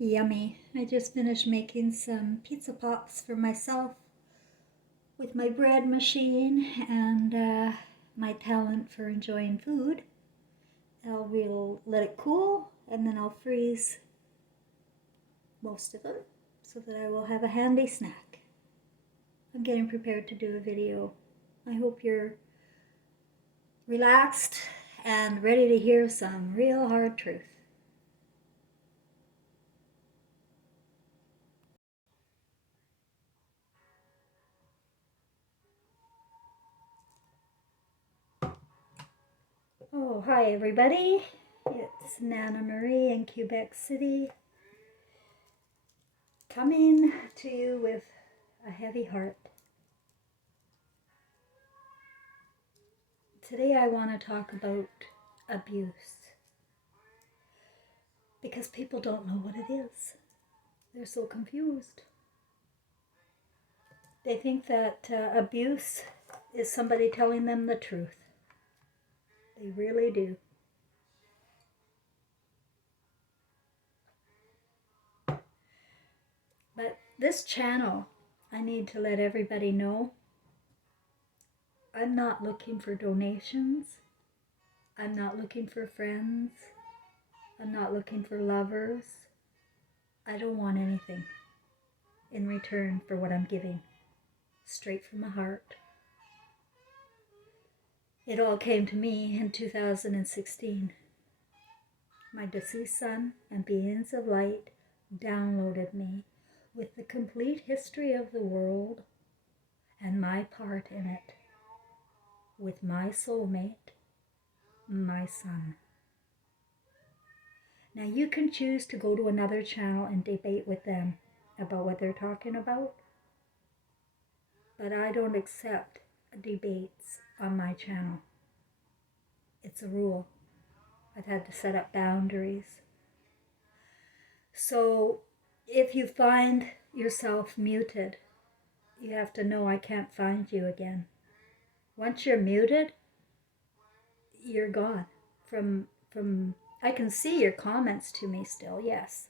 Yummy. I just finished making some pizza pops for myself with my bread machine and my talent for enjoying food. We'll let it cool and then I'll freeze most of them so that I will have a handy snack. I'm getting prepared to do a video. I hope you're relaxed and ready to hear some real hard truth. Oh, hi everybody. It's Nana Marie in Quebec City, coming to you with a heavy heart. Today I want to talk about abuse because people don't know what it is. They're so confused. They think that abuse is somebody telling them the truth. They really do. But this channel, I need to let everybody know, I'm not looking for donations. I'm not looking for friends. I'm not looking for lovers. I don't want anything in return for what I'm giving. Straight from the heart. It all came to me in 2016. My deceased son and beings of light downloaded me with the complete history of the world and my part in it, with my soulmate, my son. Now you can choose to go to another channel and debate with them about what they're talking about, but I don't accept debates on my channel. It's a rule. I've had to set up boundaries. So if you find yourself muted, you have to know I can't find you again. Once you're muted, you're gone. From I can see your comments to me still, yes,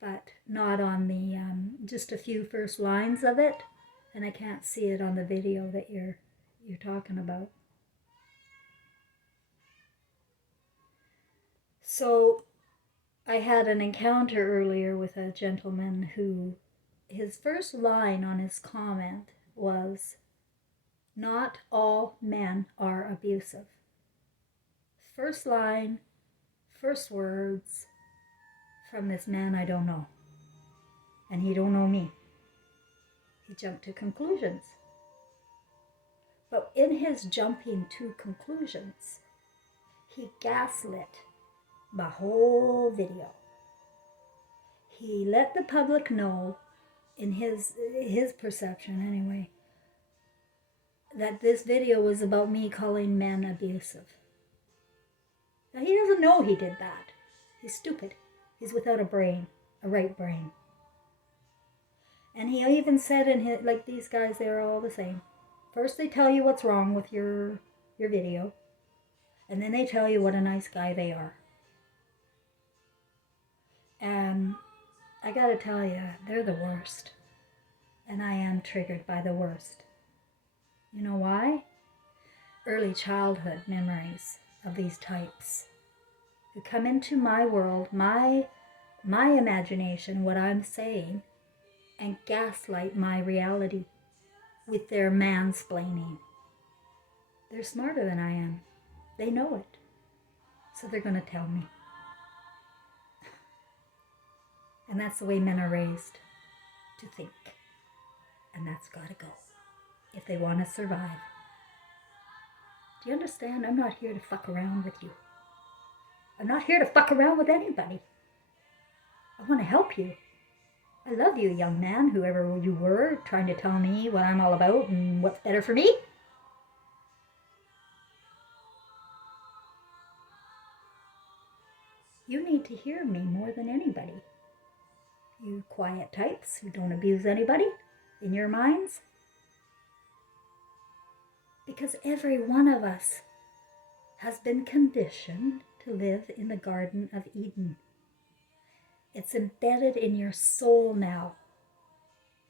but not on the just a few first lines of it, and I can't see it on the video that you're talking about. So I had an encounter earlier with a gentleman who, his first line on his comment was, "Not all men are abusive." First line, first words from this man I don't know. And he don't know me. He jumped to conclusions. But in his jumping to conclusions, he gaslit my whole video. He let the public know, in his perception anyway, that this video was about me calling men abusive. Now he doesn't know he did that. He's stupid. He's without a brain, a right brain. And he even said in his, like these guys, they're all the same. First they tell you what's wrong with your video, and then they tell you what a nice guy they are. And I gotta tell you, they're the worst. And I am triggered by the worst. You know why? Early childhood memories of these types who come into my world, my imagination, what I'm saying, and gaslight my reality with their mansplaining. They're smarter than I am. They know it. So they're going to tell me. And that's the way men are raised, to think. And that's got to go if they want to survive. Do you understand? I'm not here to fuck around with you. I'm not here to fuck around with anybody. I want to help you. I love you, young man, whoever you were, trying to tell me what I'm all about and what's better for me. You need to hear me more than anybody. You quiet types who don't abuse anybody in your minds. Because every one of us has been conditioned to live in the Garden of Eden. It's embedded in your soul now.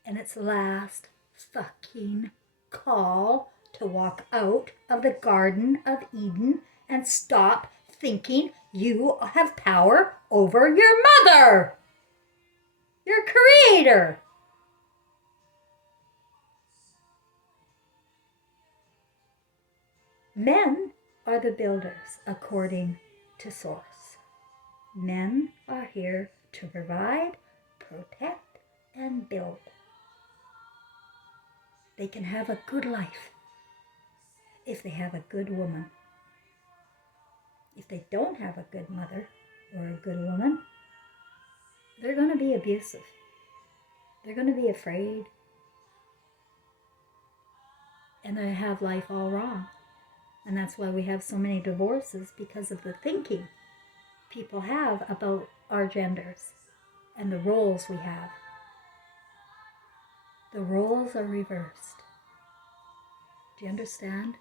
And it's last fucking call to walk out of the Garden of Eden and stop thinking you have power over your mother, your creator. Men are the builders, according to Source. Men are here to provide, protect, and build. They can have a good life if they have a good woman. If they don't have a good mother or a good woman, they're going to be abusive. They're going to be afraid. And they have life all wrong. And that's why we have so many divorces, because of the thinking people have about our genders and the roles we have. The roles are reversed. Do you understand?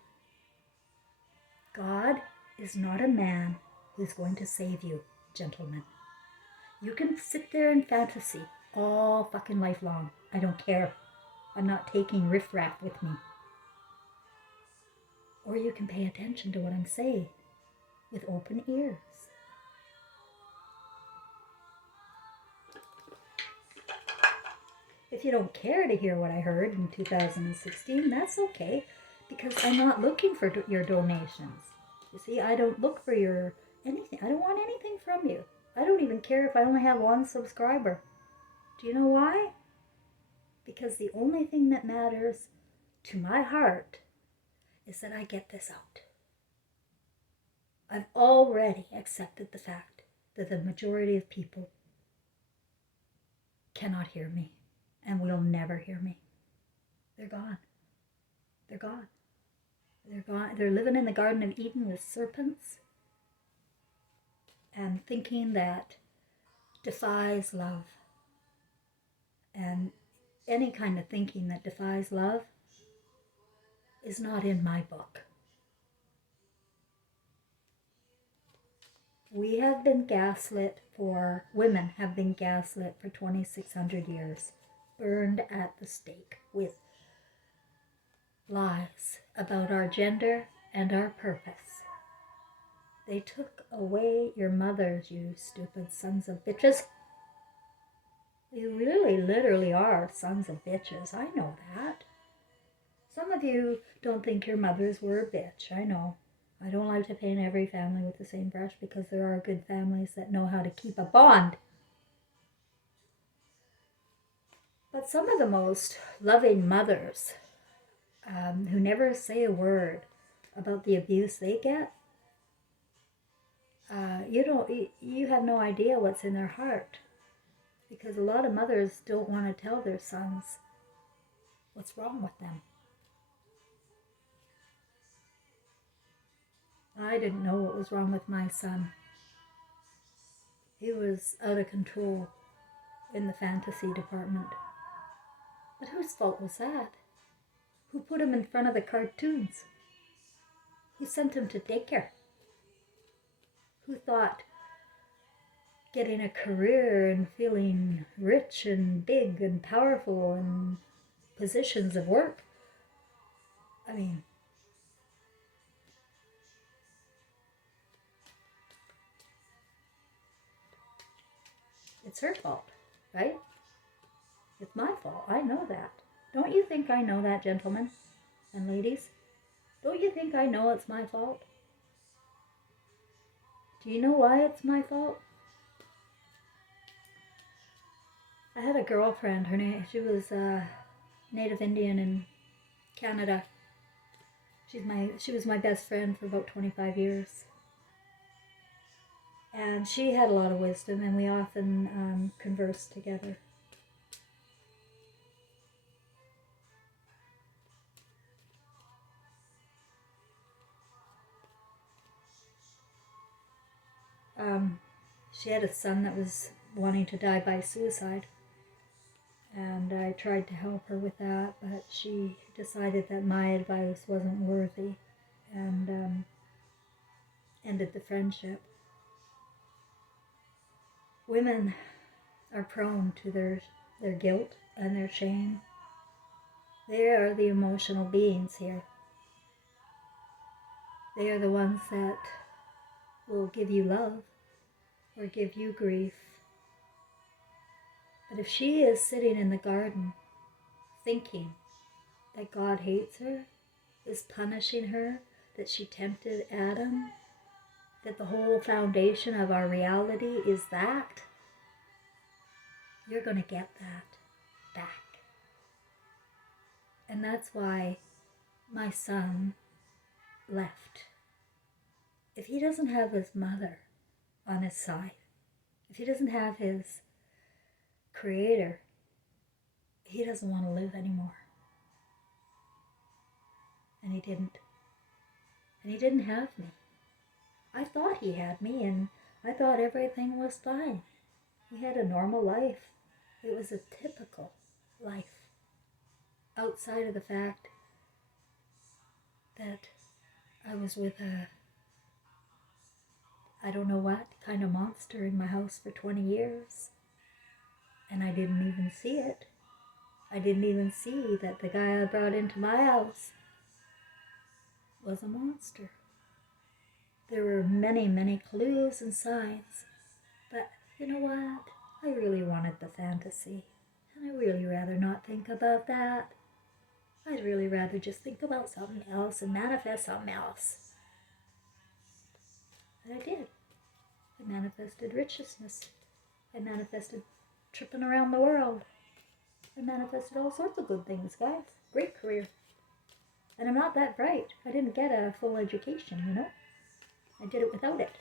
God is not a man who's going to save you, gentlemen. You can sit there in fantasy all fucking life long. I don't care. I'm not taking riffraff with me. Or you can pay attention to what I'm saying with open ears. If you don't care to hear what I heard in 2016, that's okay, because I'm not looking for your donations. You see, I don't look for your anything. I don't want anything from you. I don't even care if I only have one subscriber. Do you know why? Because the only thing that matters to my heart is that I get this out. I've already accepted the fact that the majority of people cannot hear me and will never hear me. They're gone. They're gone. They're gone. They're living in the Garden of Eden with serpents and thinking that defies love. And any kind of thinking that defies love is not in my book. We have been gaslit for, women have been gaslit for 2,600 years, burned at the stake with lies about our gender and our purpose. They took away your mothers, you stupid sons of bitches. You really literally are sons of bitches. I know that. Some of you don't think your mothers were a bitch. I know. I don't like to paint every family with the same brush, because there are good families that know how to keep a bond. But some of the most loving mothers who never say a word about the abuse they get, you have no idea what's in their heart, because a lot of mothers don't want to tell their sons what's wrong with them. I didn't know what was wrong with my son. He was out of control in the fantasy department. But whose fault was that? Who put him in front of the cartoons? Who sent him to daycare? Who thought getting a career and feeling rich and big and powerful and positions of work? I mean, it's her fault, right? It's my fault. I know that. Don't you think I know that, gentlemen and ladies? Don't you think I know it's my fault? Do you know why it's my fault? I had a girlfriend. She was Native Indian in Canada. She was my best friend for about 25 years. And she had a lot of wisdom, and we often conversed together. She had a son that was wanting to die by suicide, and I tried to help her with that, but she decided that my advice wasn't worthy, and ended the friendship. Women are prone to their guilt and their shame. They are the emotional beings here. They are the ones that will give you love or give you grief. But if she is sitting in the garden thinking that God hates her, is punishing her, that she tempted Adam, that the whole foundation of our reality is that, you're going to get that back. And that's why my son left. If he doesn't have his mother on his side, if he doesn't have his creator, he doesn't want to live anymore. And he didn't. And he didn't have me. I thought he had me, and I thought everything was fine. We had a normal life. It was a typical life. Outside of the fact that I was with a, I don't know what kind of monster in my house for 20 years. And I didn't even see it. I didn't even see that the guy I brought into my house was a monster. There were many, many clues and signs. But you know what? I really wanted the fantasy. And I'd really rather not think about that. I'd really rather just think about something else and manifest something else. And I did. I manifested richness. I manifested tripping around the world. I manifested all sorts of good things, guys. Great career. And I'm not that bright. I didn't get a full education, you know. I did it without it.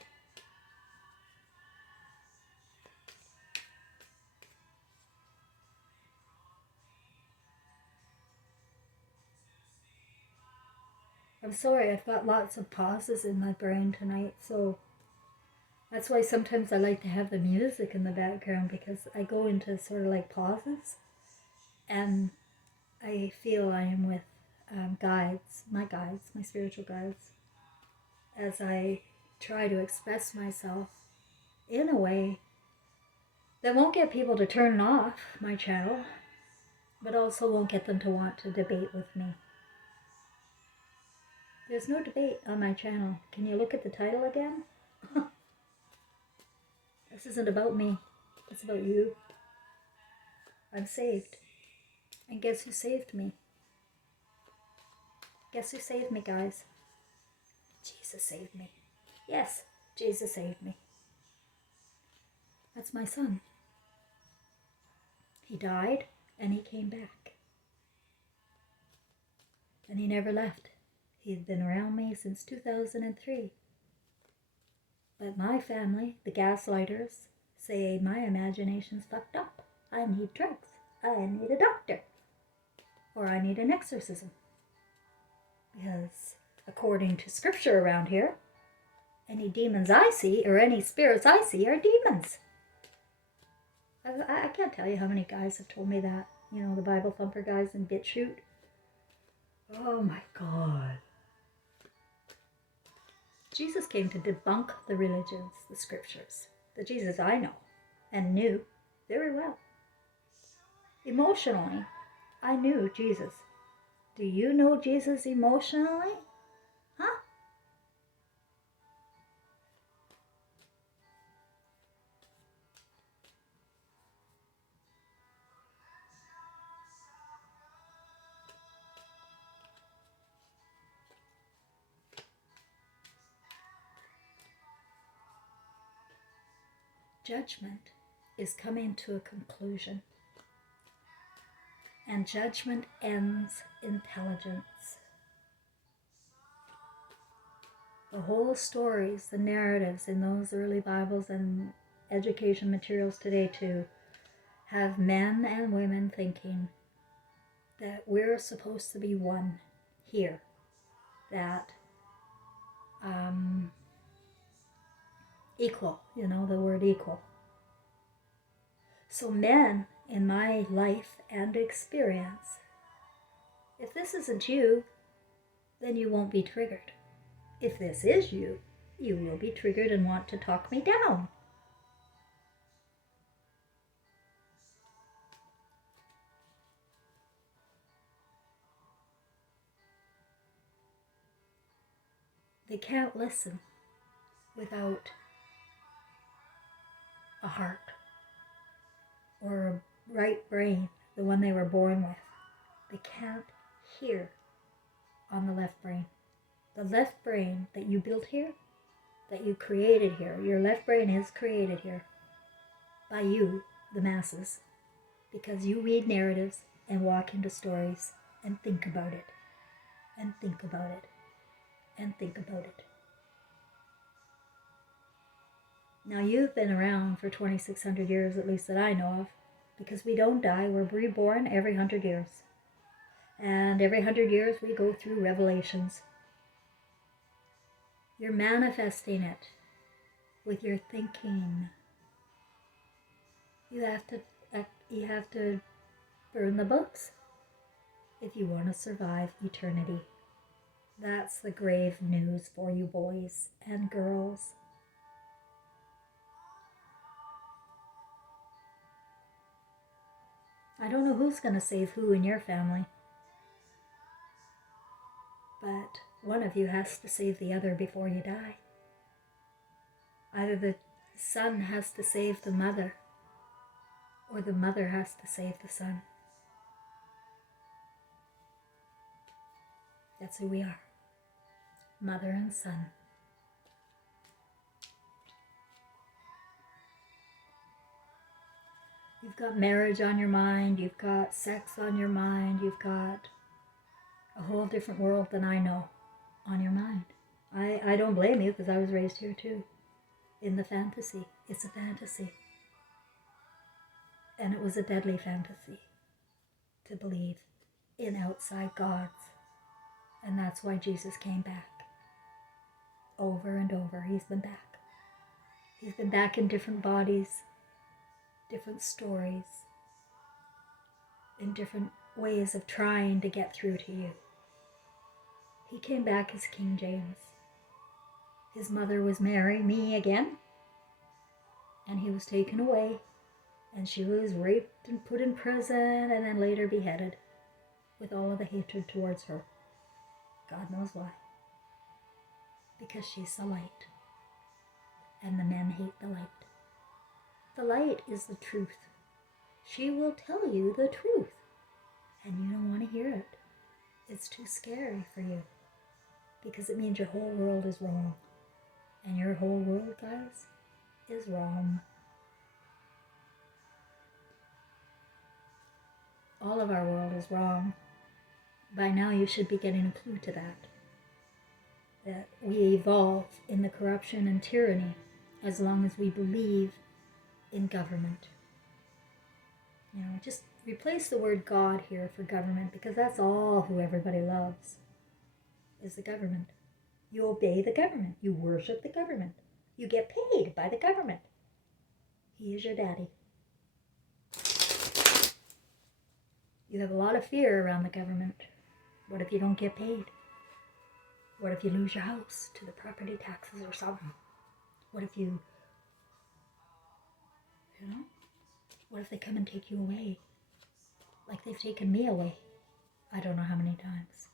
I'm sorry, I've got lots of pauses in my brain tonight, so that's why sometimes I like to have the music in the background, because I go into sort of like pauses and I feel I am with guides, my spiritual guides, as I try to express myself in a way that won't get people to turn off my channel, but also won't get them to want to debate with me. There's no debate on my channel. Can you look at the title again? This isn't about me. It's about you. I'm saved. And guess who saved me? Guess who saved me, guys? Jesus saved me. Yes, Jesus saved me. That's my son. He died and he came back. And he never left. He'd been around me since 2003. But my family, the gaslighters, say my imagination's fucked up. I need drugs. I need a doctor. Or I need an exorcism. Because according to scripture around here, any demons I see or any spirits I see are demons. I can't tell you how many guys have told me that. You know, the Bible thumper guys in BitChute. Oh my God. Jesus came to debunk the religions, the scriptures. The Jesus I know and knew very well. Emotionally, I knew Jesus. Do you know Jesus emotionally? Huh? Judgment is coming to a conclusion. And judgment ends intelligence. The whole stories, the narratives in those early Bibles and education materials today too, have men and women thinking that we're supposed to be one here. That equal, you know, the word equal. So men in my life and experience, if this isn't you, then you won't be triggered. If this is you, you will be triggered and want to talk me down. They can't listen without a heart or a right brain, the one they were born with. They can't hear on the left brain. The left brain that you built here, that you created here, your left brain is created here by you, the masses, because you read narratives and walk into stories and think about it, and think about it, and think about it. Now you've been around for 2,600 years, at least that I know of, because we don't die, we're reborn every 100 years. And every 100 years we go through revelations. You're manifesting it with your thinking. You have to burn the books if you want to survive eternity. That's the grave news for you boys and girls. I don't know who's going to save who in your family, but one of you has to save the other before you die. Either the son has to save the mother, or the mother has to save the son. That's who we are, mother and son. You've got marriage on your mind, you've got sex on your mind, you've got a whole different world than I know on your mind. I don't blame you, because I was raised here too, in the fantasy. It's a fantasy. And it was a deadly fantasy to believe in outside gods. And that's why Jesus came back. Over and over, he's been back. He's been back in different bodies, different stories, in different ways of trying to get through to you. He came back as King James. His mother was Mary, me again, and he was taken away, and she was raped and put in prison and then later beheaded with all of the hatred towards her. God knows why. Because she's the light, and the men hate the light. The light is the truth. She will tell you the truth, and you don't want to hear it. It's too scary for you, because it means your whole world is wrong. And your whole world, guys, is wrong. All of our world is wrong. By now you should be getting a clue to that. That we evolve in the corruption and tyranny as long as we believe in government. You know, just replace the word God here for government, because that's all who everybody loves, is the government. You obey the government. You worship the government. You get paid by the government. He is your daddy. You have a lot of fear around the government. What if you don't get paid? What if you lose your house to the property taxes or something? What if you know? What if they come and take you away? Like they've taken me away. I don't know how many times.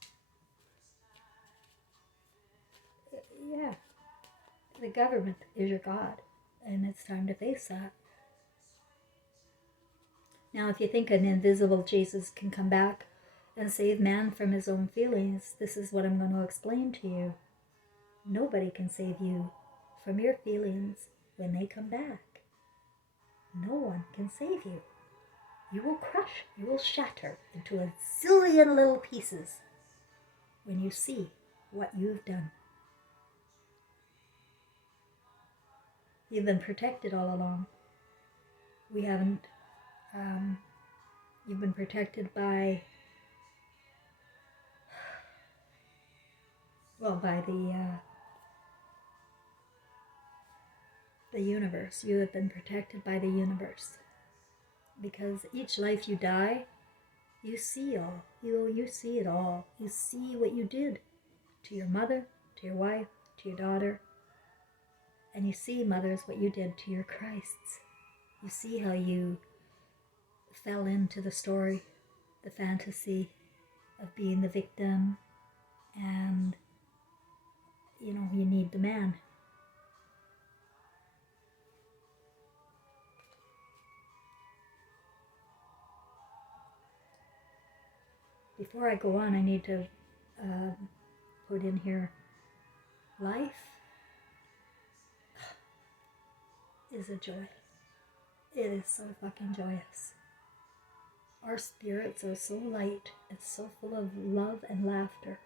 Yeah. The government is your God, and it's time to face that. Now, if you think an invisible Jesus can come back and save man from his own feelings, this is what I'm going to explain to you. Nobody can save you from your feelings when they come back. No one can save you. You will crush, you will shatter into a zillion little pieces when you see what you've done. You've been protected all along. We haven't. You've been protected by, by the universe. You have been protected by the universe. Because each life you die, you see all. You see it all. You see what you did to your mother, to your wife, to your daughter. And you see, mothers, what you did to your Christs. You see how you fell into the story, the fantasy of being the victim, and you need the man. Before I go on, I need to put in here, life is a joy. It is so fucking joyous. Our spirits are so light. It's so full of love and laughter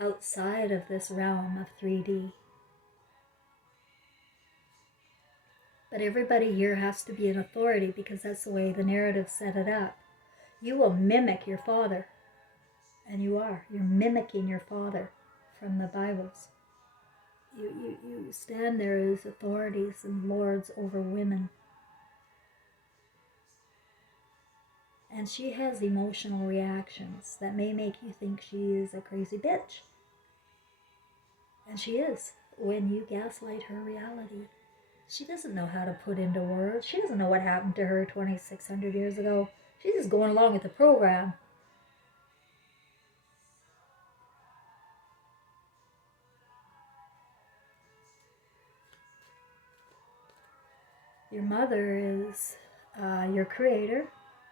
outside of this realm of 3D. But everybody here has to be an authority because that's the way the narrative set it up. You will mimic your father. And you are. You're mimicking your father from the Bibles. You stand there as authorities and lords over women. And she has emotional reactions that may make you think she is a crazy bitch. And she is, when you gaslight her reality. She doesn't know how to put into words. She doesn't know what happened to her 2,600 years ago. She's just going along with the program. Your mother is your creator,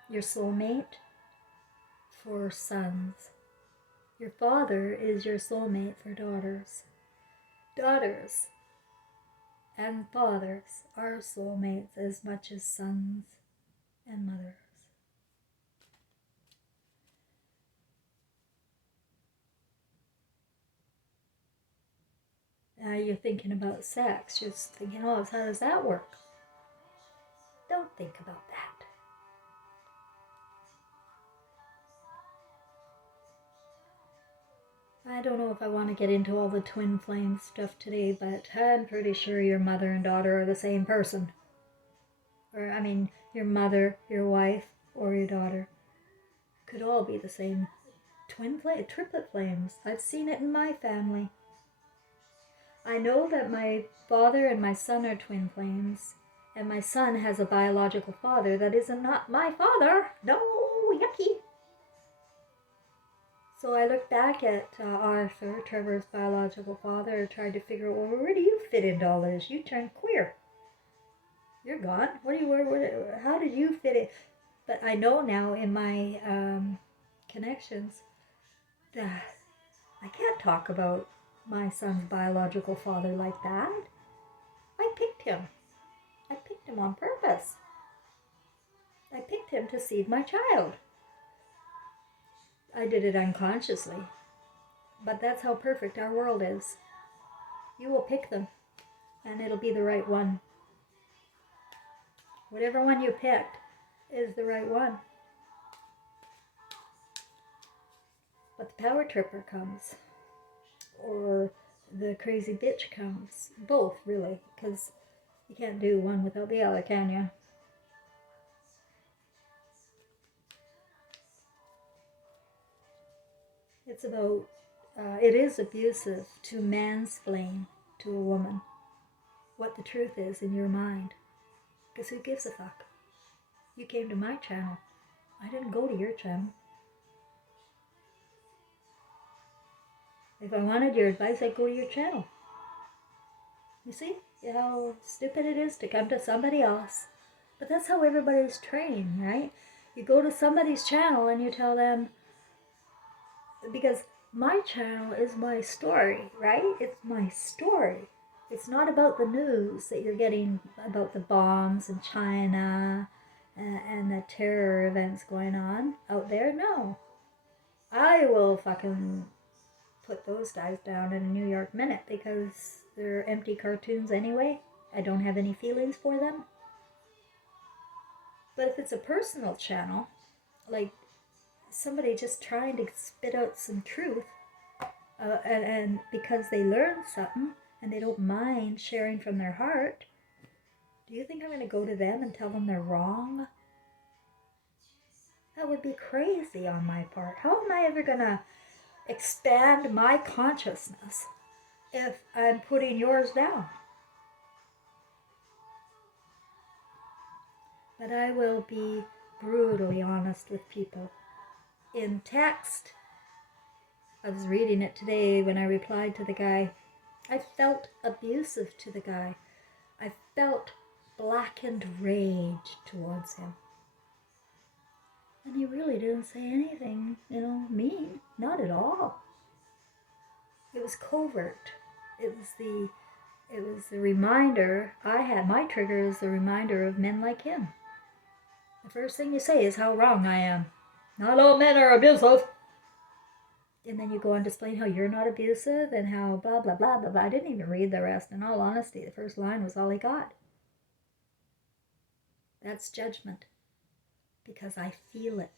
your soulmate for sons. Your father is your soulmate for daughters. Daughters and fathers are soulmates as much as sons and mothers. Now you're thinking about sex, just thinking, oh, how does that work? Don't think about that. I don't know if I want to get into all the twin flame stuff today, but I'm pretty sure your mother and daughter are the same person. Or, I mean, your mother, your wife, or your daughter could all be the same twin flame, triplet flames. I've seen it in my family. I know that my father and my son are twin flames, and my son has a biological father that is not my father. No, yucky. So I looked back at Arthur, Trevor's biological father, and tried to figure out, well, where do you fit into all this? You turned queer. You're gone. How did you fit in? But I know now in my connections that I can't talk about my son's biological father like that. I picked him. I picked him on purpose. I picked him to seed my child. I did it unconsciously. But that's how perfect our world is. You will pick them, and it'll be the right one. Whatever one you picked is the right one. But the power tripper comes, or the crazy bitch comes. Both, really, because you can't do one without the other, can you? It's about, it is abusive to mansplain to a woman what the truth is in your mind. Because who gives a fuck? You came to my channel. I didn't go to your channel. If I wanted your advice, I'd go to your channel. You see how stupid it is to come to somebody else? But that's how everybody's trained, right? You go to somebody's channel and you tell them, because my channel is my story, right? It's my story. It's not about the news that you're getting about the bombs in China and the terror events going on out there. No. I will fucking put those guys down in a New York minute because they're empty cartoons anyway. I don't have any feelings for them. But if it's a personal channel, like somebody just trying to spit out some truth, and because they learned something and they don't mind sharing from their heart, do you think I'm going to go to them and tell them they're wrong? That would be crazy on my part. How am I ever going to expand my consciousness if I'm putting yours down? But I will be brutally honest with people in text I was reading it today when I replied to the guy. I felt abusive to the guy. I felt blackened rage towards him. And he really didn't say anything, mean. Not at all. It was covert. It was the reminder I had. My trigger is the reminder of men like him. The first thing you say is how wrong I am. Not all men are abusive. And then you go on to explain how you're not abusive and how blah, blah, blah, blah, blah. I didn't even read the rest. In all honesty, the first line was all he got. That's judgment. Because I feel it.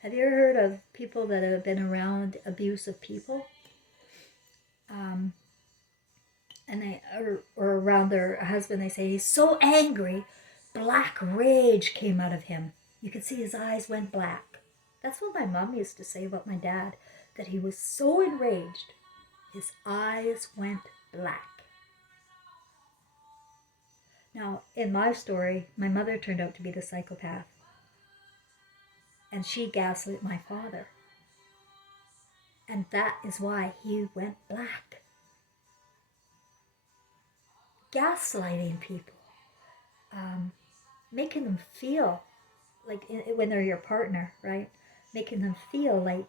Have you ever heard of people that have been around abusive people? And they or around their husband, they say he's so angry, black rage came out of him. You could see his eyes went black. That's what my mom used to say about my dad, that he was so enraged, his eyes went black. Now, in my story, my mother turned out to be the psychopath, and she gaslit my father. And that is why he went black. Gaslighting people, making them feel like when they're your partner, right? Making them feel like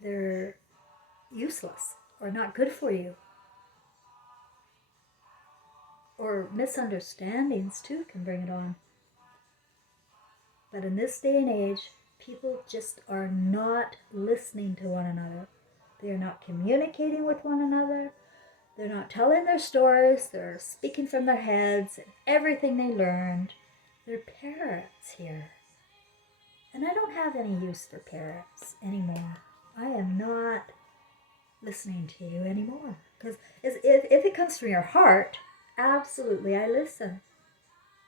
they're useless or not good for you. Or misunderstandings too can bring it on. But in this day and age, people just are not listening to one another. They are not communicating with one another. They're not telling their stories. They're speaking from their heads and everything they learned. They're parrots here. And I don't have any use for parrots anymore. I am not listening to you anymore. Because if it comes from your heart, absolutely I listen.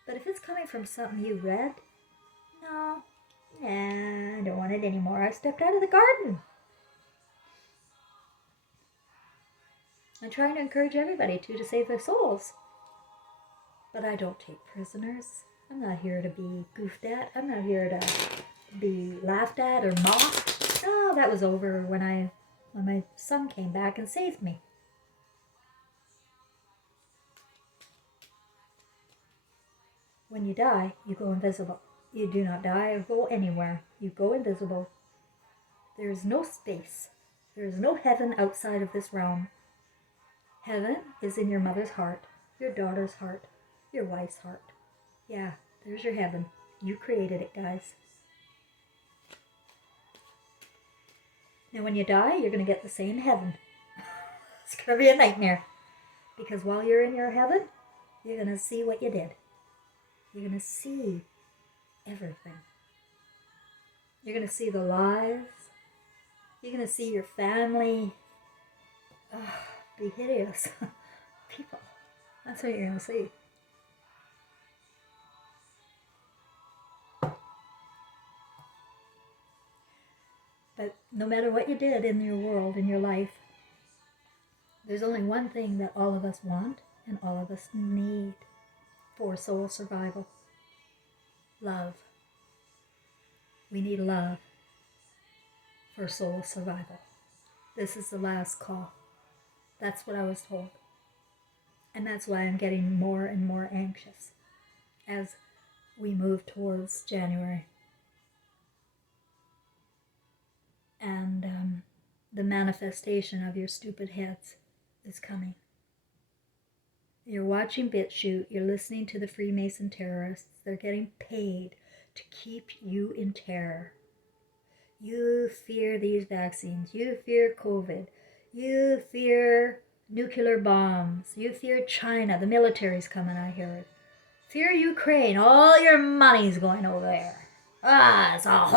But if it's coming from something you read, no, I don't want it anymore. I stepped out of the garden. I'm trying to encourage everybody to save their souls. But I don't take prisoners. I'm not here to be goofed at. I'm not here to be laughed at or mocked. No, that was over when my son came back and saved me. When you die, you go invisible. You do not die or go anywhere. You go invisible. There is no space. There is no heaven outside of this realm. Heaven is in your mother's heart, your daughter's heart, your wife's heart. Yeah, there's your heaven. You created it, guys. Now when you die, you're going to get the same heaven. It's going to be a nightmare. Because while you're in your heaven, you're going to see what you did. You're going to see everything. You're going to see the lies. You're going to see your family be hideous people. That's what you're going to see. But no matter what you did in your world, in your life, there's only one thing that all of us want and all of us need for soul survival. Love. We need love for soul survival. This is the last call. That's what I was told. And that's why I'm getting more and more anxious as we move towards January. And the manifestation of your stupid heads is coming. You're watching BitChute. You're listening to the Freemason terrorists. They're getting paid to keep you in terror. You fear these vaccines. You fear COVID. You fear nuclear bombs. You fear China. The military's coming, I hear it. Fear Ukraine. All your money's going over there. It's all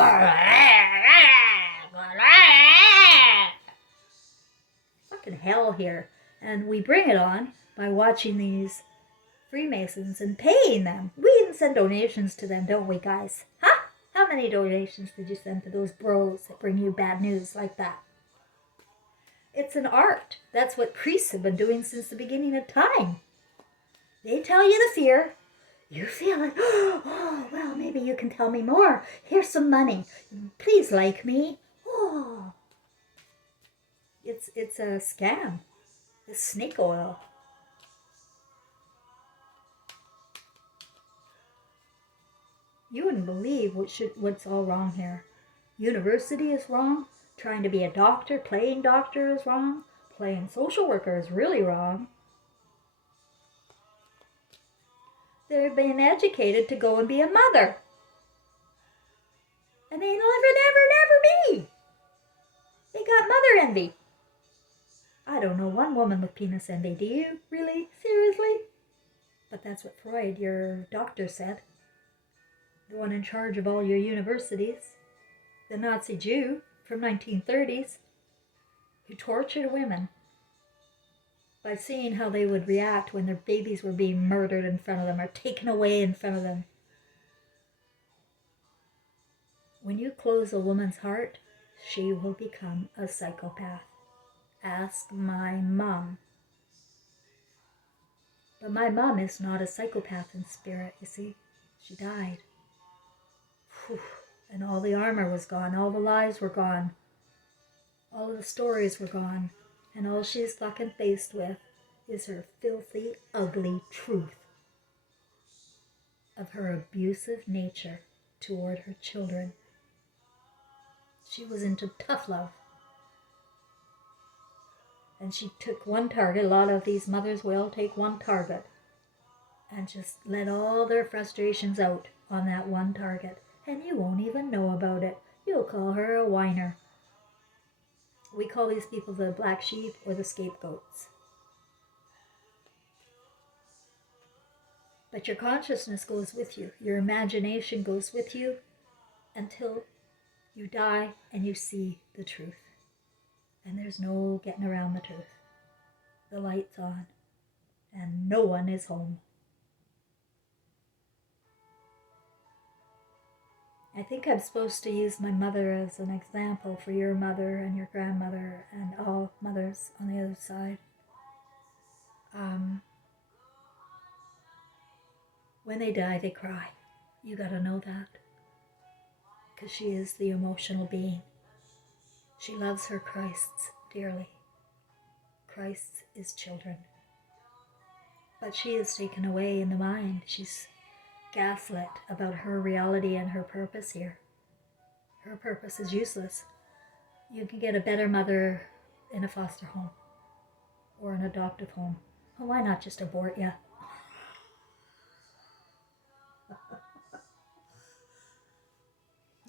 fucking hell here. And we bring it on by watching these Freemasons and paying them. We even send donations to them, don't we, guys? Huh? How many donations did you send to those bros that bring you bad news like that? It's an art. That's what priests have been doing since the beginning of time. They tell you the fear. You feel it. Oh, well, maybe you can tell me more. Here's some money. Please like me. Oh. It's a scam. It's snake oil. You wouldn't believe what's all wrong here. University is wrong. Trying to be a doctor, playing doctor is wrong. Playing social worker is really wrong. They're being educated to go and be a mother. And they never be. They got mother envy. I don't know one woman with penis envy. Do you? Really? Seriously? But that's what Freud, your doctor, said. The one in charge of all your universities. The Nazi Jew from 1930s who tortured women by seeing how they would react when their babies were being murdered in front of them or taken away in front of them. When you close a woman's heart, she will become a psychopath. Ask my mom. But my mom is not a psychopath in spirit, you see. She died. Whew. And all the armor was gone. All the lies were gone. All of the stories were gone. And all she's fucking faced with is her filthy, ugly truth of her abusive nature toward her children. She was into tough love. And she took one target. A lot of these mothers will take one target and just let all their frustrations out on that one target. And you won't even know about it. You'll call her a whiner. We call these people the black sheep or the scapegoats. But your consciousness goes with you. Your imagination goes with you until you die and you see the truth. And there's no getting around the truth. The light's on and no one is home. I think I'm supposed to use my mother as an example for your mother and your grandmother and all mothers on the other side. When they die, they cry. You gotta know that. Because she is the emotional being. She loves her Christs dearly. Christ is children. But she is taken away in the mind. She's gaslit about her reality and her purpose here. Her purpose is useless. You can get a better mother in a foster home or an adoptive home. Well, why not just abort you?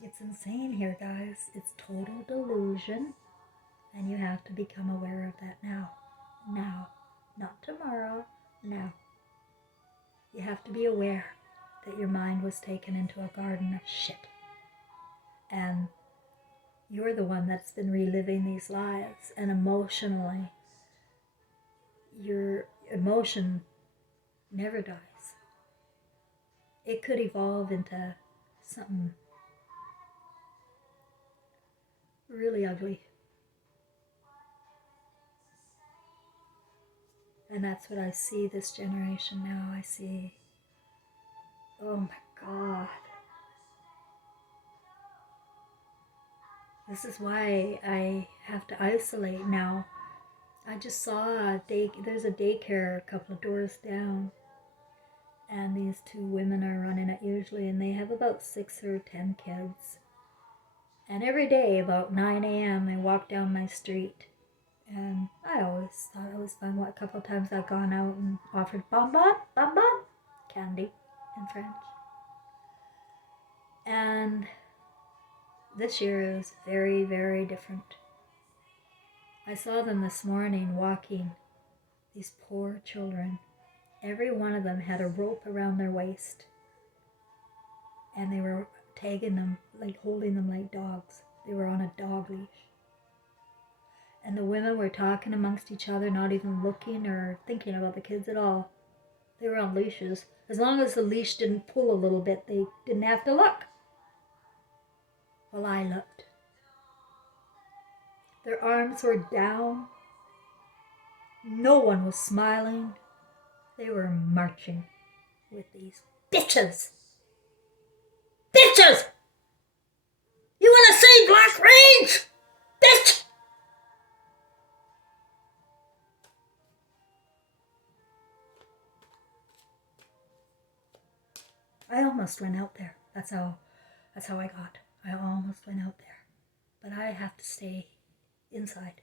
It's insane here, guys. It's total delusion. And you have to become aware of that now. Now. Not tomorrow. Now. You have to be aware that your mind was taken into a garden of shit. And you're the one that's been reliving these lives. And emotionally, your emotion never dies. It could evolve into something really ugly. And that's what I see this generation now. I see, oh my God. This is why I have to isolate now. I just saw there's a daycare a couple of doors down. And these two women are running it usually, and they have about 6 or 10 kids. And every day about 9 a.m. they walk down my street. And I always thought it was fun. A couple of times I've gone out and offered bonbon, candy in French. And this year it was very, very different. I saw them this morning walking, these poor children. Every one of them had a rope around their waist. And they were tagging them, like holding them like dogs. They were on a dog leash. And the women were talking amongst each other, not even looking or thinking about the kids at all. They were on leashes. As long as the leash didn't pull a little bit, they didn't have to look. Well, I looked. Their arms were down. No one was smiling. They were marching with these bitches. Bitches! You want to see Black Rage? Bitch! I almost went out there. That's how I got. I almost went out there. But I have to stay inside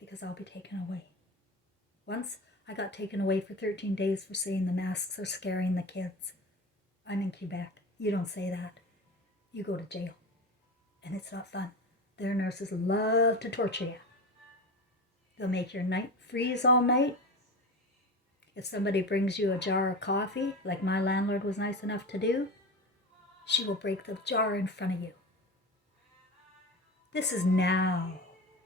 because I'll be taken away. Once I got taken away for 13 days for saying the masks are scaring the kids. I'm in Quebec. You don't say that. You go to jail. And it's not fun. Their nurses love to torture you. They'll make your night freeze all night. If somebody brings you a jar of coffee, like my landlord was nice enough to do, she will break the jar in front of you. This is now.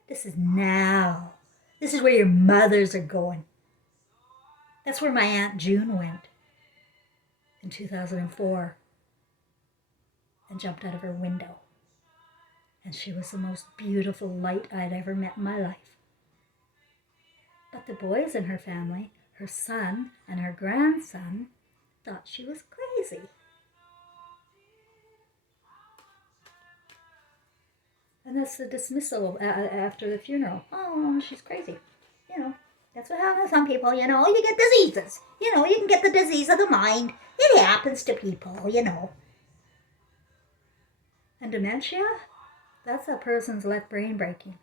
This is now. This is where your mothers are going. That's where my Aunt June went in 2004 and jumped out of her window. And she was the most beautiful light I'd ever met in my life. But the boys in her family, her son and her grandson, thought she was crazy. And that's the dismissal after the funeral. Oh, she's crazy. You know, that's what happens to some people, you know. You get diseases. You know, you can get the disease of the mind. It happens to people, you know. And dementia? That's a person's left brain breaking.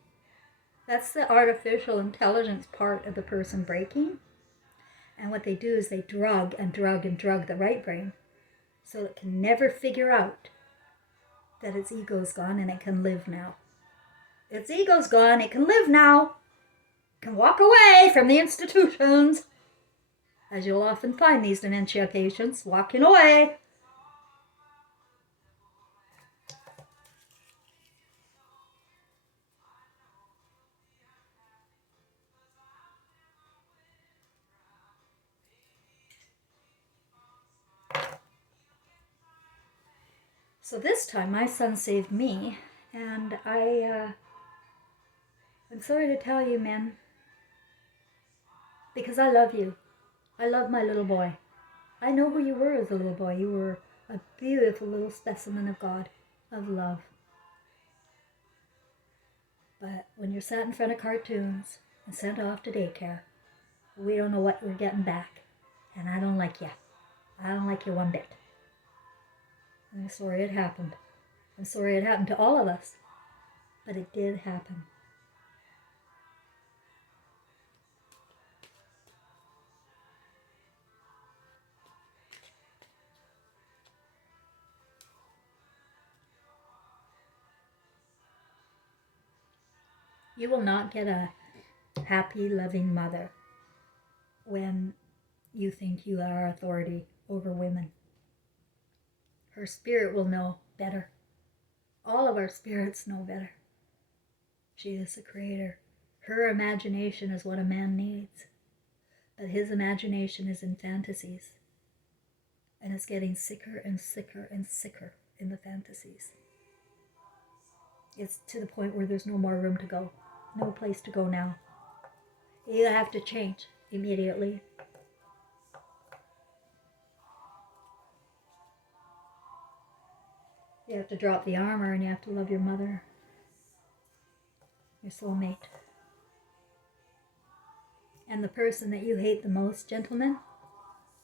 That's the artificial intelligence part of the person breaking. And what they do is they drug and drug and drug the right brain so it can never figure out that its ego's gone and it can live now. Its ego's gone, it can live now. It can walk away from the institutions. As you'll often find these dementia patients walking away. So this time my son saved me, and I'm sorry to tell you, men, because I love you. I love my little boy. I know who you were as a little boy. You were a beautiful little specimen of God, of love. But when you're sat in front of cartoons and sent off to daycare, we don't know what we're getting back. And I don't like you. I don't like you one bit. I'm sorry it happened. I'm sorry it happened to all of us. But it did happen. You will not get a happy, loving mother when you think you are authority over women. Her spirit will know better. All of our spirits know better. She is the creator. Her imagination is what a man needs. But his imagination is in fantasies. And it's getting sicker and sicker and sicker in the fantasies. It's to the point where there's no more room to go. No place to go now. You have to change immediately. You have to drop the armor and you have to love your mother, your soulmate. And the person that you hate the most, gentlemen,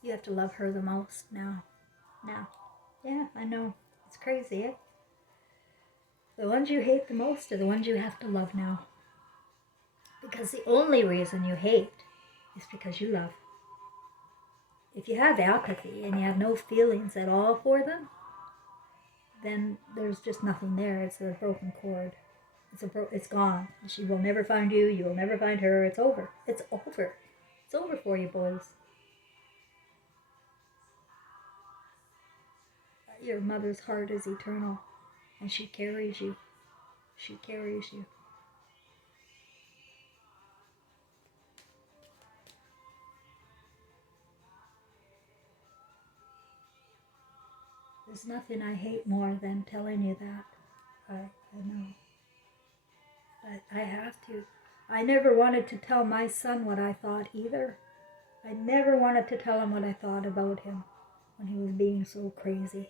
you have to love her the most now. Now. Yeah, I know. It's crazy, eh? The ones you hate the most are the ones you have to love now. Because the only reason you hate is because you love. If you have apathy and you have no feelings at all for them, then there's just nothing there. It's a broken cord. It's gone. She will never find you. You will never find her. It's over. It's over. It's over for you, boys. Your mother's heart is eternal, and she carries you. She carries you. There's nothing I hate more than telling you that. I know. But I have to. I never wanted to tell my son what I thought either. I never wanted to tell him what I thought about him when he was being so crazy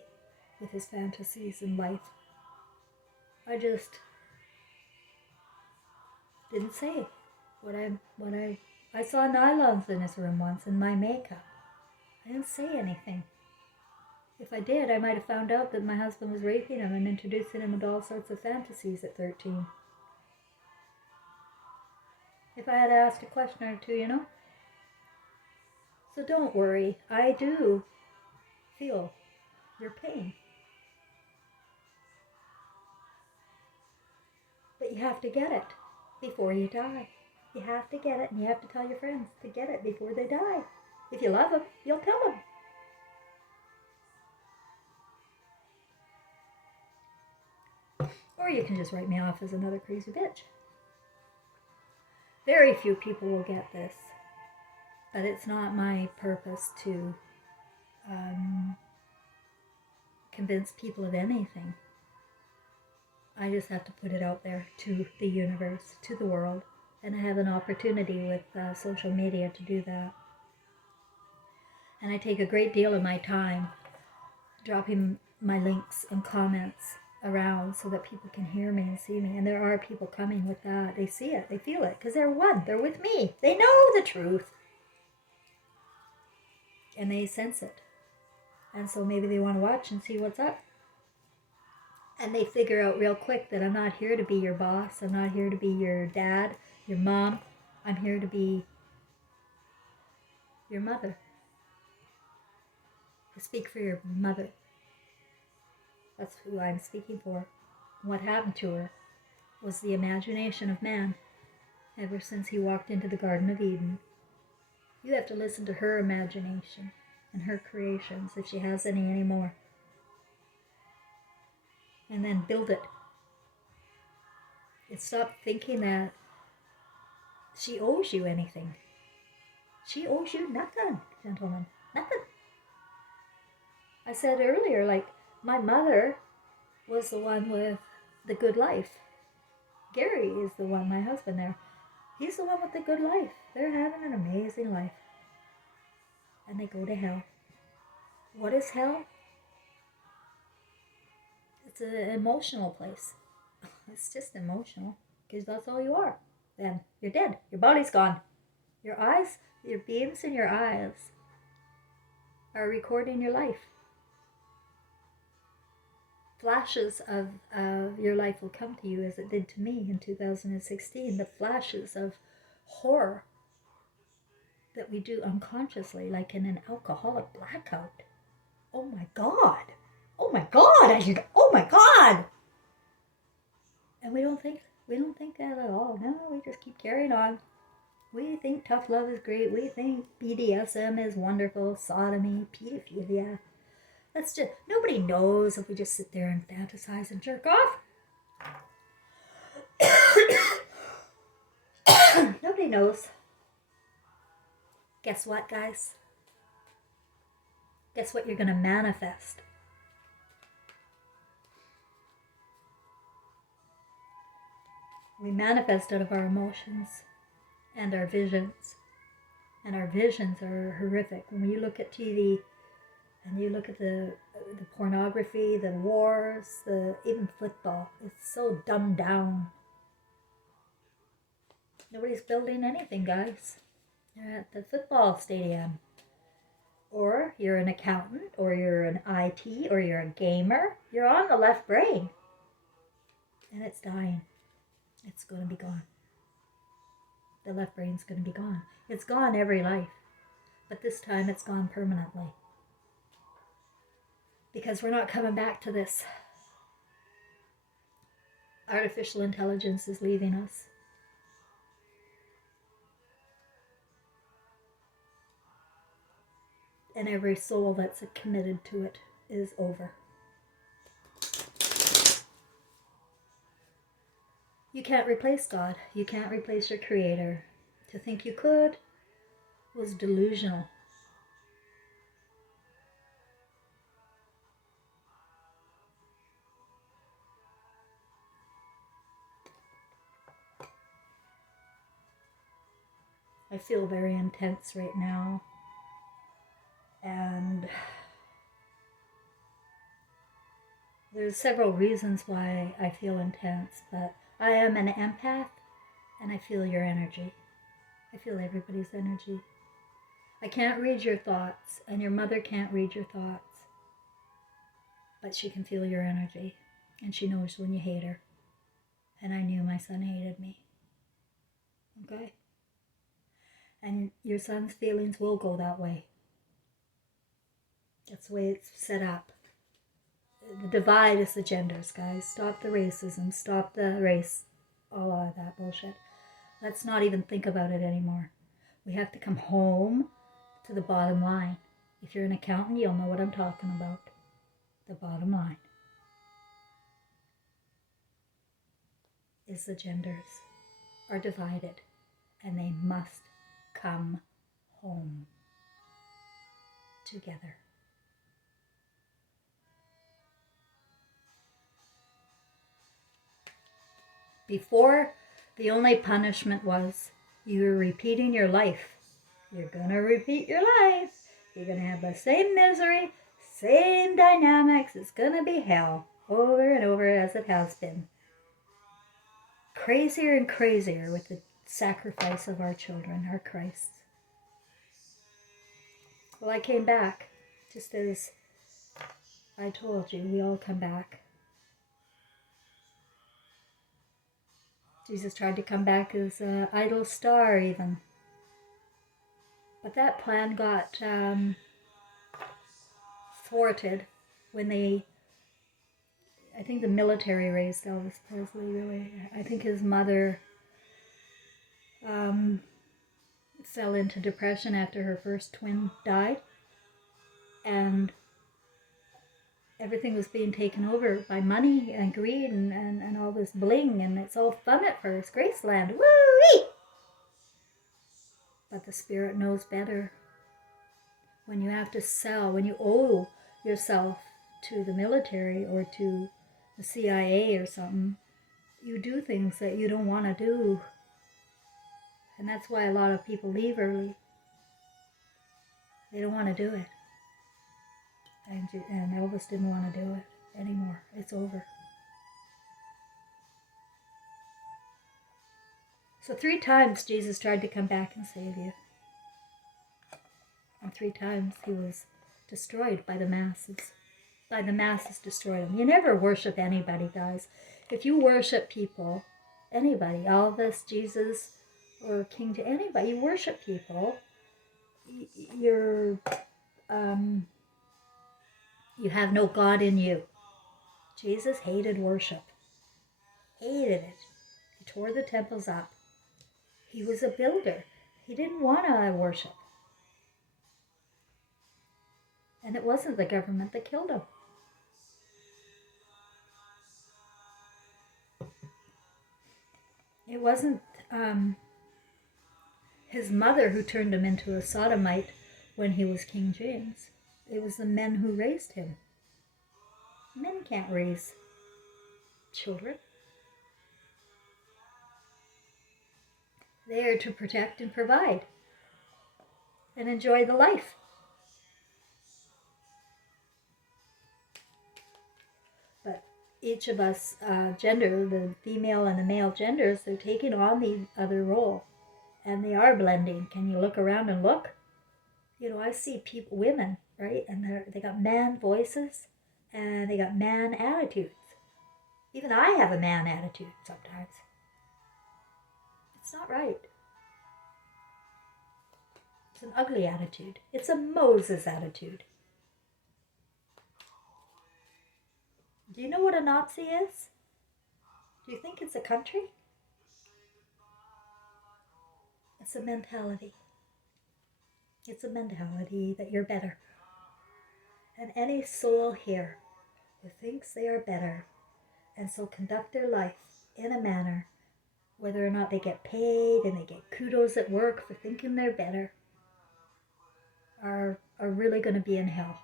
with his fantasies in life. I just didn't say what I saw nylons in his room once in my makeup. I didn't say anything. If I did, I might have found out that my husband was raping him and introducing him into all sorts of fantasies at 13. If I had asked a question or two, So don't worry, I do feel your pain. But you have to get it before you die. You have to get it, and you have to tell your friends to get it before they die. If you love them, you'll tell them. Or you can just write me off as another crazy bitch. Very few people will get this, but it's not my purpose to convince people of anything. I just have to put it out there to the universe, to the world, and I have an opportunity with social media to do that. And I take a great deal of my time dropping my links and comments around so that people can hear me and see me. And there are people coming with that. They see it, they feel it, because they're one. They're with me. They know the truth. And they sense it. And so maybe they want to watch and see what's up. And they figure out real quick that I'm not here to be your boss. I'm not here to be your dad, your mom. I'm here to be your mother. To speak for your mother. That's who I'm speaking for. What happened to her was the imagination of man ever since he walked into the Garden of Eden. You have to listen to her imagination and her creations, if she has any anymore. And then build it. And stop thinking that she owes you anything. She owes you nothing, gentlemen. Nothing. I said earlier, my mother was the one with the good life. Gary is the one, my husband there. He's the one with the good life. They're having an amazing life. And they go to hell. What is hell? It's an emotional place. It's just emotional. Because that's all you are. Then you're dead. Your body's gone. Your eyes, your beams in your eyes are recording your life. Flashes of your life will come to you as it did to me in 2016. The flashes of horror that we do unconsciously, like in an alcoholic blackout. Oh my God! Oh my God! Oh my God! And we don't think that at all. No, we just keep carrying on. We think tough love is great. We think BDSM is wonderful. Sodomy, pedophilia. Nobody knows if we just sit there and fantasize and jerk off. Nobody knows. Guess what, guys? Guess what you're going to manifest? We manifest out of our emotions and our visions. And our visions are horrific. When you look at TV and you look at the pornography, the wars, even football, it's so dumbed down. Nobody's building anything, guys. You're at the football stadium. Or you're an accountant, or you're an IT, or you're a gamer. You're on the left brain. And it's dying. It's going to be gone. The left brain's going to be gone. It's gone every life. But this time it's gone permanently. Because we're not coming back to this. Artificial intelligence is leaving us. And every soul that's committed to it is over. You can't replace God. You can't replace your Creator. To think you could was delusional. I feel very intense right now. And there's several reasons why I feel intense, but I am an empath and I feel your energy. I feel everybody's energy. I can't read your thoughts, and your mother can't read your thoughts. But she can feel your energy, and she knows when you hate her. And I knew my son hated me. Okay? And your son's feelings will go that way. That's the way it's set up. The divide is the genders, guys. Stop the racism. Stop the race. All of that bullshit. Let's not even think about it anymore. We have to come home to the bottom line. If you're an accountant, you'll know what I'm talking about. The bottom line is the genders are divided, and they must come home together. Before, the only punishment was you were repeating your life. You're going to repeat your life. You're going to have the same misery, same dynamics. It's going to be hell over and over as it has been. Crazier and crazier with the sacrifice of our children, our Christ. Well, I came back, just as I told you, we all come back. Jesus tried to come back as an idle star even. But that plan got thwarted when I think the military raised Elvis Presley, really. I think his mother fell into depression after her first twin died. And everything was being taken over by money and greed and all this bling, and it's all fun at first. Graceland, woo-wee! But the spirit knows better. When you have to sell, when you owe yourself to the military or to the CIA or something, you do things that you don't want to do. And that's why a lot of people leave early. They don't want to do it. And Elvis didn't want to do it anymore. It's over. So 3 times Jesus tried to come back and save you. And 3 times he was destroyed by the masses. By the masses destroyed him. You never worship anybody, guys. If you worship people, anybody, Elvis, Jesus, or King to anybody, you worship people, you have no God in you. Jesus hated worship. Hated it. He tore the temples up. He was a builder. He didn't want to worship. And it wasn't the government that killed him. It wasn't his mother who turned him into a sodomite when he was King James. It was the men who raised him. Men can't raise children. They are to protect and provide and enjoy the life. But each of us gender, the female and the male genders, they're taking on the other role. And they are blending. Can you look around and look? You know, I see people, women, right? And they got man voices and they got man attitudes. Even I have a man attitude sometimes. It's not right. It's an ugly attitude. It's a Moses attitude. Do you know what a Nazi is? Do you think it's a country? It's a mentality. It's a mentality that you're better. And any soul here who thinks they are better and so conduct their life in a manner, whether or not they get paid and they get kudos at work for thinking they're better, are really going to be in hell.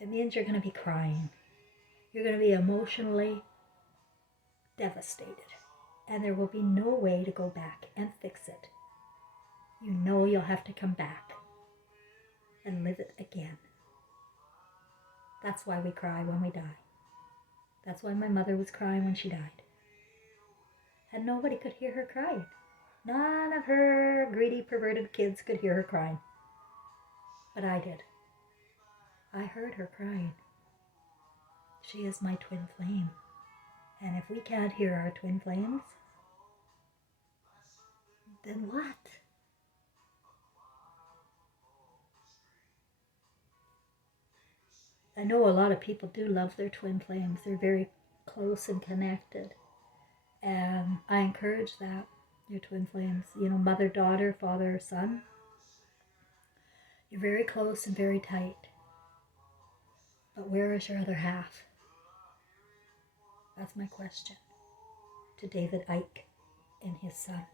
It means you're going to be crying. You're going to be emotionally devastated. And there will be no way to go back and fix it. You know you'll have to come back and live it again. That's why we cry when we die. That's why my mother was crying when she died. And nobody could hear her crying. None of her greedy, perverted kids could hear her crying. But I did. I heard her crying. She is my twin flame. And if we can't hear our twin flames, then what? I know a lot of people do love their twin flames. They're very close and connected. And I encourage that, your twin flames. You know, mother, daughter, father, son. You're very close and very tight. But where is your other half? That's my question to David Icke and his son.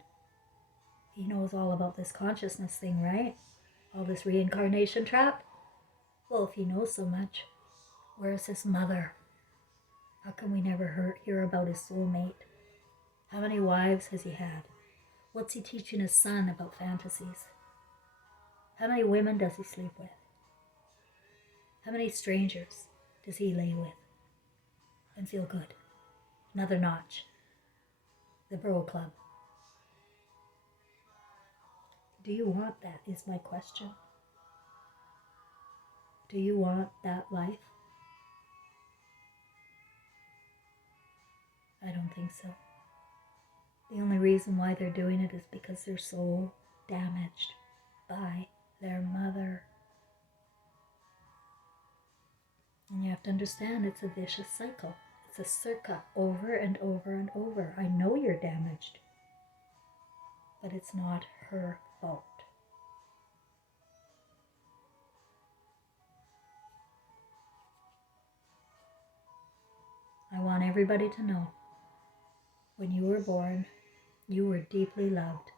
He knows all about this consciousness thing, right? All this reincarnation trap. Well, if he knows so much, where's his mother? How come we never hear about his soulmate? How many wives has he had? What's he teaching his son about fantasies? How many women does he sleep with? How many strangers does he lay with and feel good? Another notch. The Bro Club. Do you want that, is my question. Do you want that life? I don't think so. The only reason why they're doing it is because they're so damaged by their mother. And you have to understand it's a vicious cycle. It's a circa over and over and over. I know you're damaged, but it's not her fault. I want everybody to know, when you were born, you were deeply loved.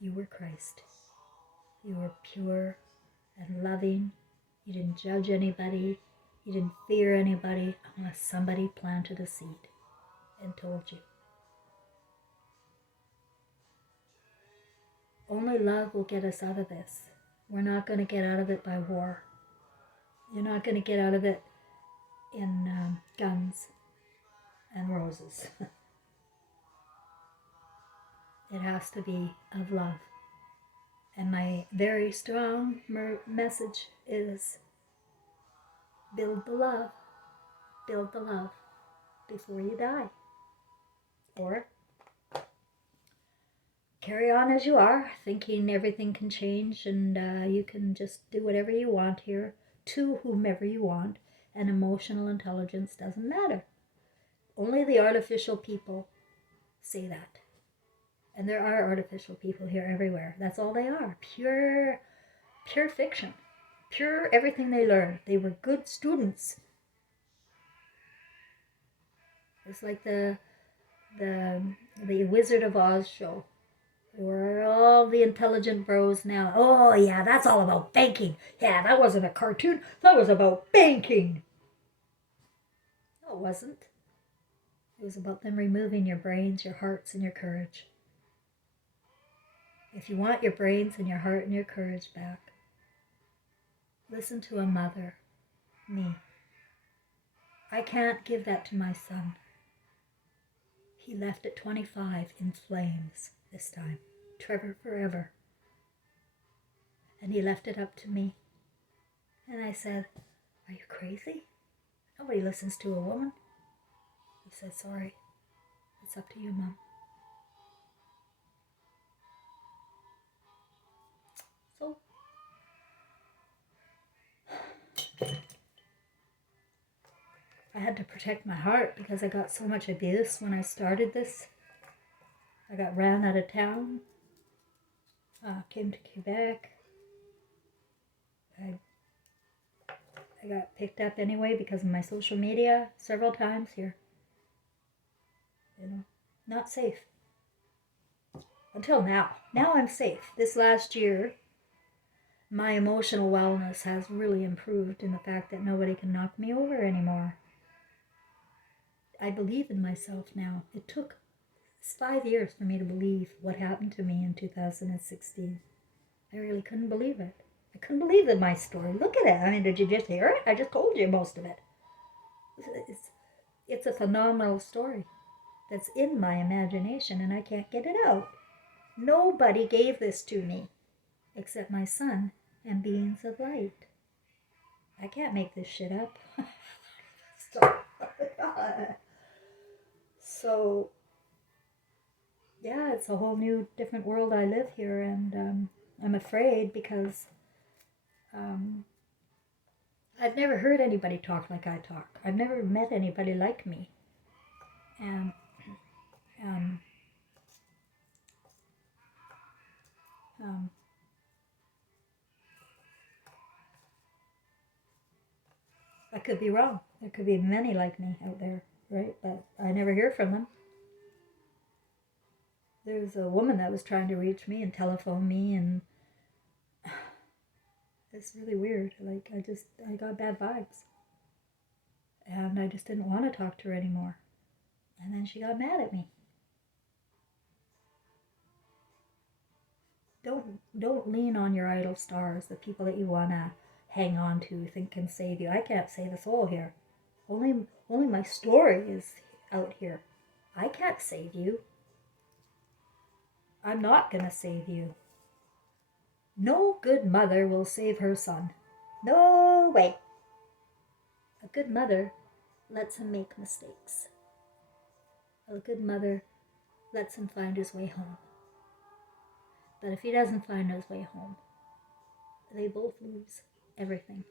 You were Christ. You were pure and loving. You didn't judge anybody. You didn't fear anybody unless somebody planted a seed and told you. Only love will get us out of this. We're not going to get out of it by war. You're not going to get out of it in guns and roses. It has to be of love. And my very strong message is build the love. Build the love before you die. Or carry on as you are, thinking everything can change and you can just do whatever you want here to whomever you want, and emotional intelligence doesn't matter. Only the artificial people say that. And there are artificial people here everywhere. That's all they are. Pure fiction. Pure everything they learned. They were good students. It's like the Wizard of Oz show. Where all the intelligent bros now. Oh yeah, that's all about banking. Yeah, that wasn't a cartoon. That was about banking. No, it wasn't. It was about them removing your brains, your hearts, and your courage. If you want your brains and your heart and your courage back, listen to a mother, me. I can't give that to my son. He left at 25 in flames this time. Trevor forever. And he left it up to me. And I said, are you crazy? Nobody listens to a woman. He said, sorry. It's up to you, Mom. So, I had to protect my heart because I got so much abuse when I started this. I got ran out of town. Came to Quebec. I got picked up anyway because of my social media several times here. You know, not safe. Until now. Now I'm safe. This last year, my emotional wellness has really improved in the fact that nobody can knock me over anymore. I believe in myself now. It took 5 years for me to believe what happened to me in 2016. I really couldn't believe it. I couldn't believe in my story. Look at it. I mean, did you just hear it? I just told you most of it. It's a phenomenal story that's in my imagination, and I can't get it out. Nobody gave this to me except my son and beings of light. I can't make this shit up. So, So, yeah, it's a whole new, different world I live here, and I'm afraid because um, I've never heard anybody talk like I talk. I've never met anybody like me. And um, um, I could be wrong. There could be many like me out there, right? But I never hear from them. There's a woman that was trying to reach me and telephone me, and it's really weird. Like, I got bad vibes. And I just didn't want to talk to her anymore. And then she got mad at me. Don't lean on your idol stars, the people that you want to hang on to, think can save you. I can't save a soul here. Only my story is out here. I can't save you. I'm not going to save you. No good mother will save her son. No way. A good mother lets him make mistakes. A good mother lets him find his way home. But if he doesn't find his way home, they both lose everything.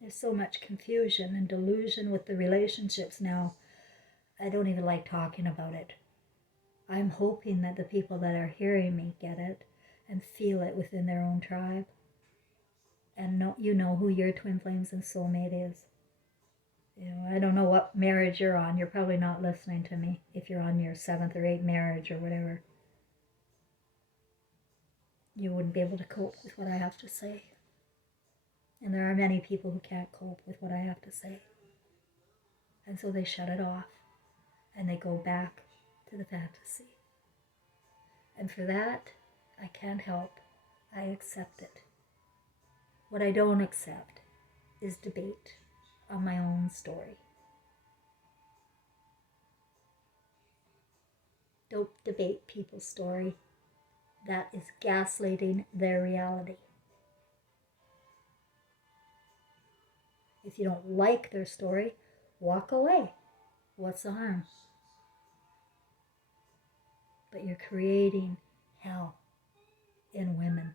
There's so much confusion and delusion with the relationships now. I don't even like talking about it. I'm hoping that the people that are hearing me get it and feel it within their own tribe. And you know who your twin flames and soulmate is. You know, I don't know what marriage you're on. You're probably not listening to me if you're on your 7th or 8th marriage or whatever. You wouldn't be able to cope with what I have to say. And there are many people who can't cope with what I have to say. And so they shut it off and they go back to the fantasy. And for that, I can't help. I accept it. What I don't accept is debate on my own story. Don't debate people's story. That is gaslighting their reality. If you don't like their story, walk away. What's the harm? But you're creating hell in women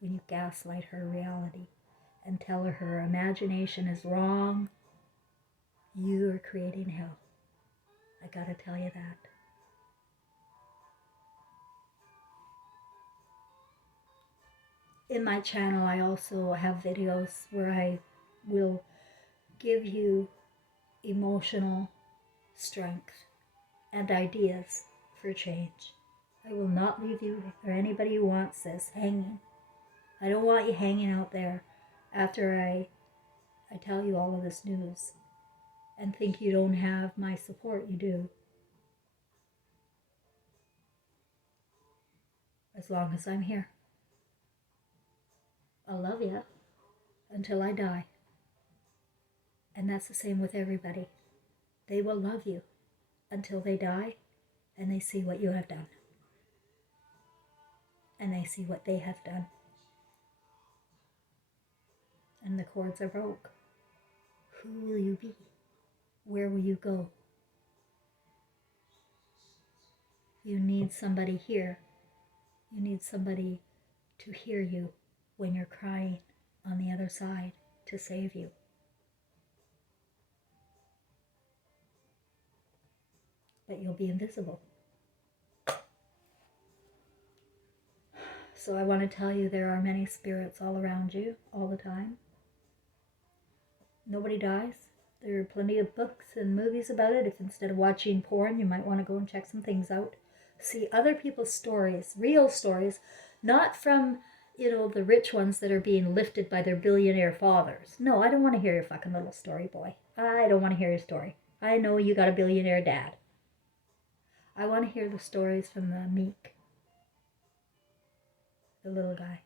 when you gaslight her reality and tell her her imagination is wrong. You are creating hell. I gotta tell you that. In my channel, I also have videos where I will give you emotional strength and ideas for change. I will not leave you or anybody who wants this hanging. I don't want you hanging out there after I tell you all of this news and think you don't have my support. You do. As long as I'm here. I'll love you until I die. And that's the same with everybody. They will love you until they die and they see what you have done. And they see what they have done. And the cords are broke. Who will you be? Where will you go? You need somebody here. You need somebody to hear you when you're crying on the other side to save you. But you'll be invisible. So I want to tell you there are many spirits all around you all the time. Nobody dies. There are plenty of books and movies about it. If instead of watching porn, you might want to go and check some things out. See other people's stories, real stories, not from, the rich ones that are being lifted by their billionaire fathers. No, I don't want to hear your fucking little story, boy. I don't want to hear your story. I know you got a billionaire dad. I want to hear the stories from the meek, the little guy.